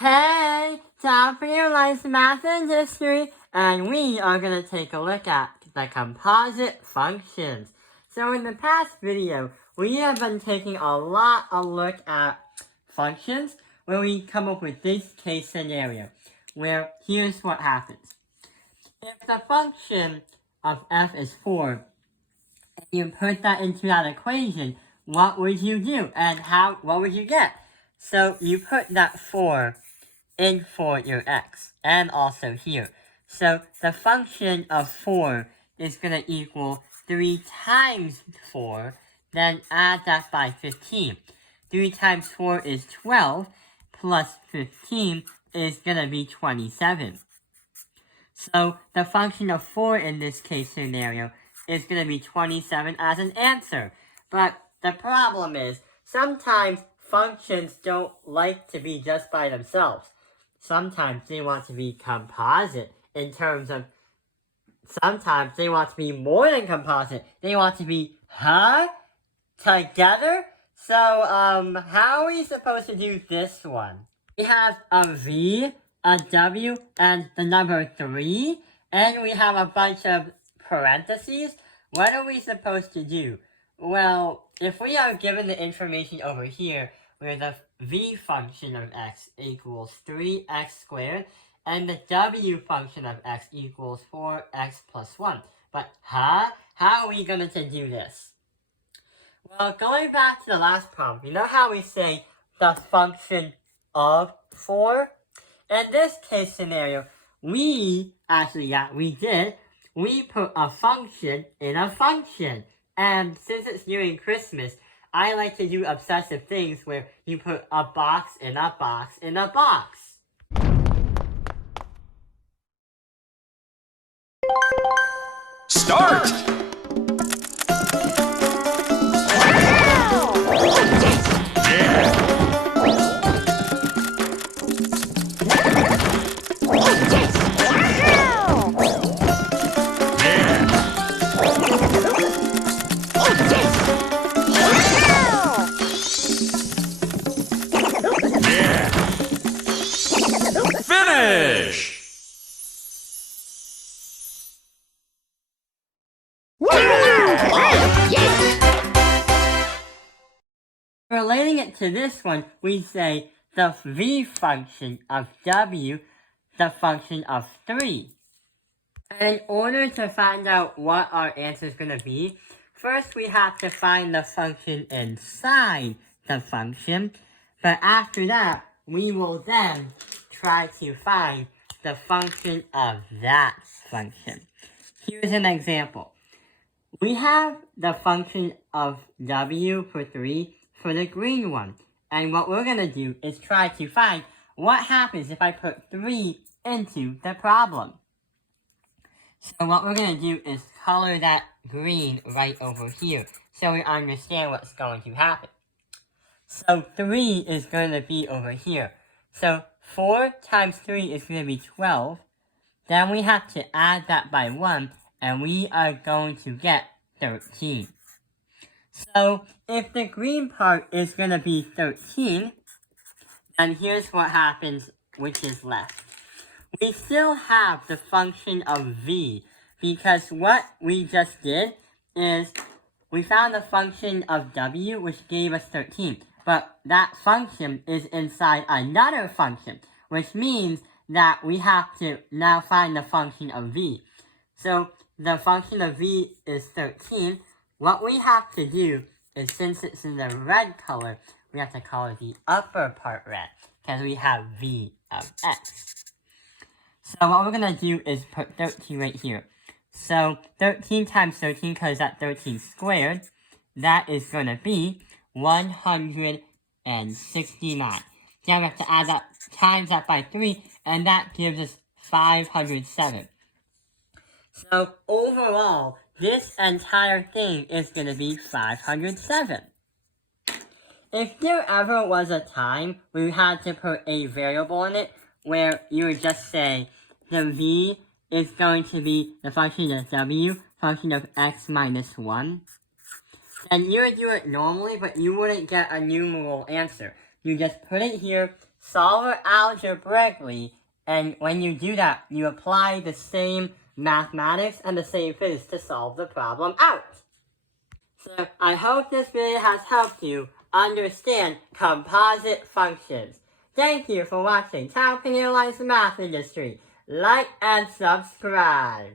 Hey, time for your life's math and history, and we are going to take a look at the composite functions. So in the past video, we have been taking a look at functions where we come up with this case scenario, where here's what happens. If the function of f is 4, and you put that into that equation, what would you do? And what would you get? So you put that 4 in for your x, and also here. So the function of 4 is going to equal 3 times 4, then add that by 15. 3 times 4 is 12, plus 15 is going to be 27. So the function of 4 in this case scenario is going to be 27 as an answer. But the problem is, sometimes functions don't like to be just by themselves. Sometimes they want to be composite in terms of, sometimes they want to be more than composite. They want to be, together? So, how are we supposed to do this one? We have a V, a W, and the number 3, and we have a bunch of parentheses. What are we supposed to do? Well, if we are given the information over here, where the v function of x equals 3x squared, and the w function of x equals 4x plus 1. But, how are we going to do this? Well, going back to the last problem, you know how we say the function of 4? In this case scenario, we put a function in a function. And since it's during Christmas, I like to do obsessive things where you put a box in a box in a box. Start! Finish! Relating it to this one, we say the v function of w, the function of 3. And in order to find out what our answer is going to be, first we have to find the function inside the function, but after that, we will then try to find the function of that function. Here's an example. We have the function of w for 3 for the green one. And what we're going to do is try to find what happens if I put 3 into the problem. So what we're going to do is color that green right over here so we understand what's going to happen. So 3 is going to be over here. So 4 times 3 is going to be 12. Then we have to add that by 1, and we are going to get 13. So if the green part is going to be 13, then here's what happens, which is left. We still have the function of v, because what we just did is we found the function of w, which gave us 13. But that function is inside another function, which means that we have to now find the function of v. So the function of v is 13. What we have to do is, since it's in the red color, we have to color the upper part red, because we have v of x. So what we're going to do is put 13 right here. So 13 times 13, because that's 13 squared, that is going to be 169. Then we have to add that, times that by 3, and that gives us 507. So overall, this entire thing is going to be 507. If there ever was a time where you had to put a variable in it, where you would just say the v is going to be the function of w, function of x minus 1, then you would do it normally, but you wouldn't get a numeral answer. You just put it here, solve it algebraically, and when you do that, you apply the same mathematics and the same physics to solve the problem out. So I hope this video has helped you understand composite functions. Thank you for watching. Helping analyze the math industry. Like and subscribe.